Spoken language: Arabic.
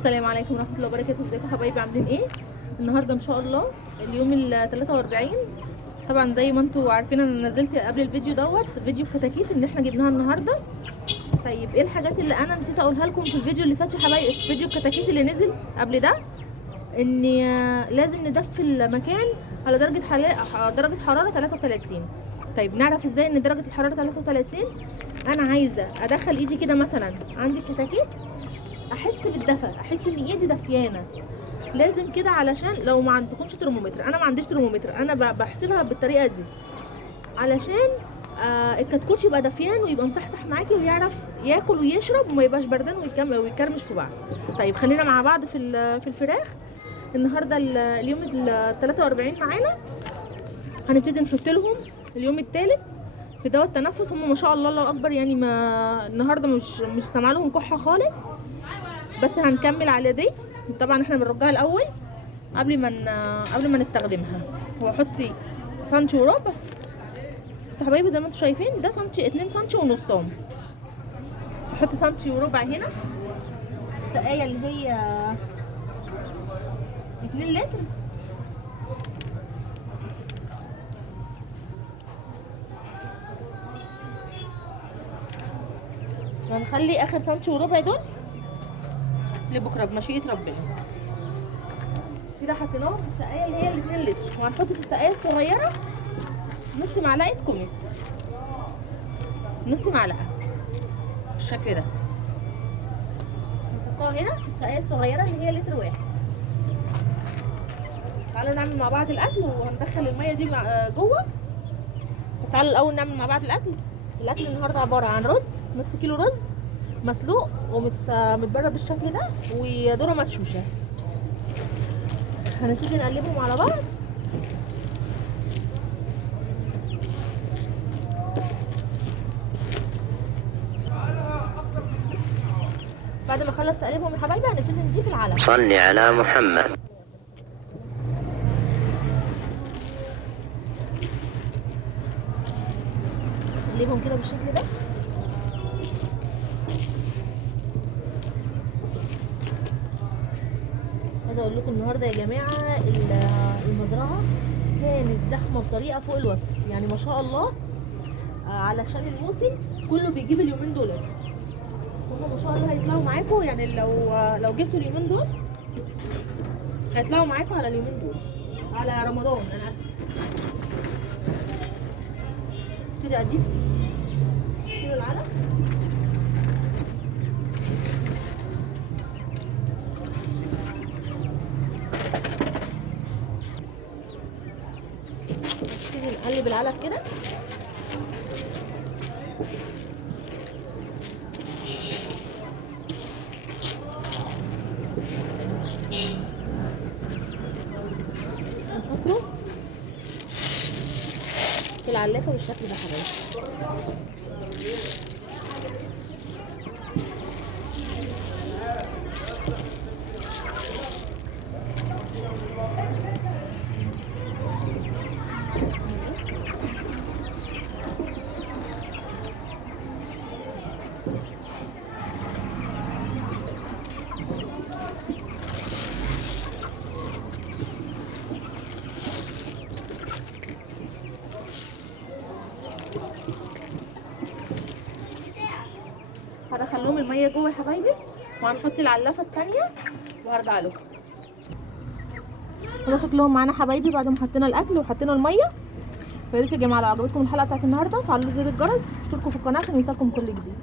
السلام عليكم ورحمه الله وبركاته. ازيكم يا حبايبي، عاملين ايه؟ النهارده ان شاء الله اليوم ال 43. طبعا زي ما انتم عارفين انا نزلت قبل الفيديو دوت فيديو كتاكيت ان احنا جبناها النهارده. طيب ايه الحاجات اللي انا نسيت اقولها لكم في الفيديو اللي فات يا حبايبي؟ في فيديو الكتاكيت اللي نزل قبل ده ان لازم ندفي المكان على درجه حراره 33. طيب نعرف ازاي ان درجه الحراره 33؟ انا عايزه ادخل ايدي كده مثلا عندي الكتاكيت، احس بالدفى، احس ان ايدي دفيانه. لازم كده علشان لو ما عندكمش ترمومتر، انا ما عنديش ترمومتر، انا بحسبها بالطريقه دي علشان الكتكوت يبقى دفيان ويبقى مصحصح معاكي ويعرف ياكل ويشرب وما يبقاش بردان ويكرمش في بعض. طيب خلينا مع بعض في الفراخ. النهارده اليوم ال 43 معانا، هنبتدي نحط لهم اليوم الثالث في دواء التنفس. هم ما شاء الله الله اكبر، يعني ما النهارده مش سامعه لهم كحه خالص، بس هنكمل على دي. طبعا احنا بنرجها الاول قبل ما نستخدمها. وحطي سنتي وربع. بس يا حبايبي زي ما انتم شايفين ده سنتي، 2 سنتي ونصهم. حطي سنتي وربع هنا. السقايه اللي هي 2 لتر، وهنخلي اخر سنتي وربع دول لبكره بمشيئه ربنا. كده حطيناهم في السقايه اللي هي 2 لتر، وهنحط في السقايه الصغيره نص معلقه كوميت، نص معلقه بالشكل ده. نحطها هنا في السقايه الصغيره اللي هي لتر واحد. تعالوا نعمل مع بعض الاكل، وهندخل الميه دي جوه. بس تعالوا الاول نعمل مع بعض الاكل. الاكل النهارده عباره عن رز، نص كيلو رز مسلوق ومتبرد بالشكل ده، وذره مدشوشه. هنبتدي نقلبهم على بعض. بعد ما اخلص تقليبهم يا حبايبي هنبتدي نضيف العلف. صل على محمد. نقلبهم كده بالشكل ده. عايزه اقول لكم النهارده يا جماعه المزرعه كانت زحمه بطريقه فوق الوصف، يعني ما شاء الله. علشان الموسم كله بيجيب اليومين دولت، هم ما شاء الله هيطلعوا معاكم. يعني لو جبتوا اليومين دول هيطلعوا معاكم على اليومين دول، على رمضان. انا اسف. ابتدي اضيف كيلو العلف. نبتدي نقلب العلف كده. نحطه في العلافه بالشكل ده حبايبي. هدخل لهم الميه جوه يا حبايبي، وهنحط العلافه الثانيه وهرجع لكم. كده شكلهم معانا حبايبي بعد ما حطينا الاكل وحطينا الميه. فيا ريت يا جماعه لو عجبتكم الحلقه بتاعت النهارده فعلوا زر الجرس، اشتركوا في القناه عشان يوصلكم كل جديد.